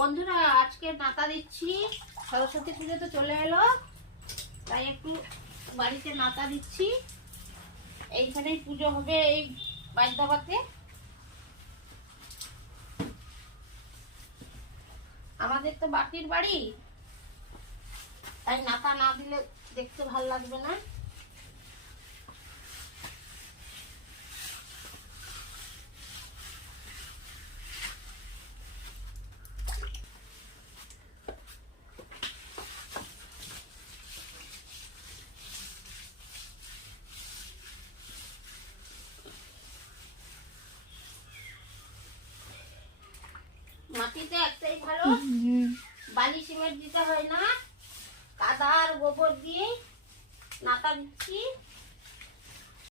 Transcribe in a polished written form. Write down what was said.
বন্ধুরা আজকে নাতা দিচ্ছি, সরস্বতী পুজো তো চলে এলো, তাই একটু বাড়িতে নাতা দিচ্ছি। এইখানেই পুজো হবে, এই বাইদাবাতে। আমাদের তো বাটির বাড়ি, তাই নাতা না দিলে দেখতে ভালো লাগবে না। মাটিতে একটাই ভালো, বালি সিমেন্ট দিতে হয় না, কাদা আর গোবর দিয়ে নাতা দিচ্ছি।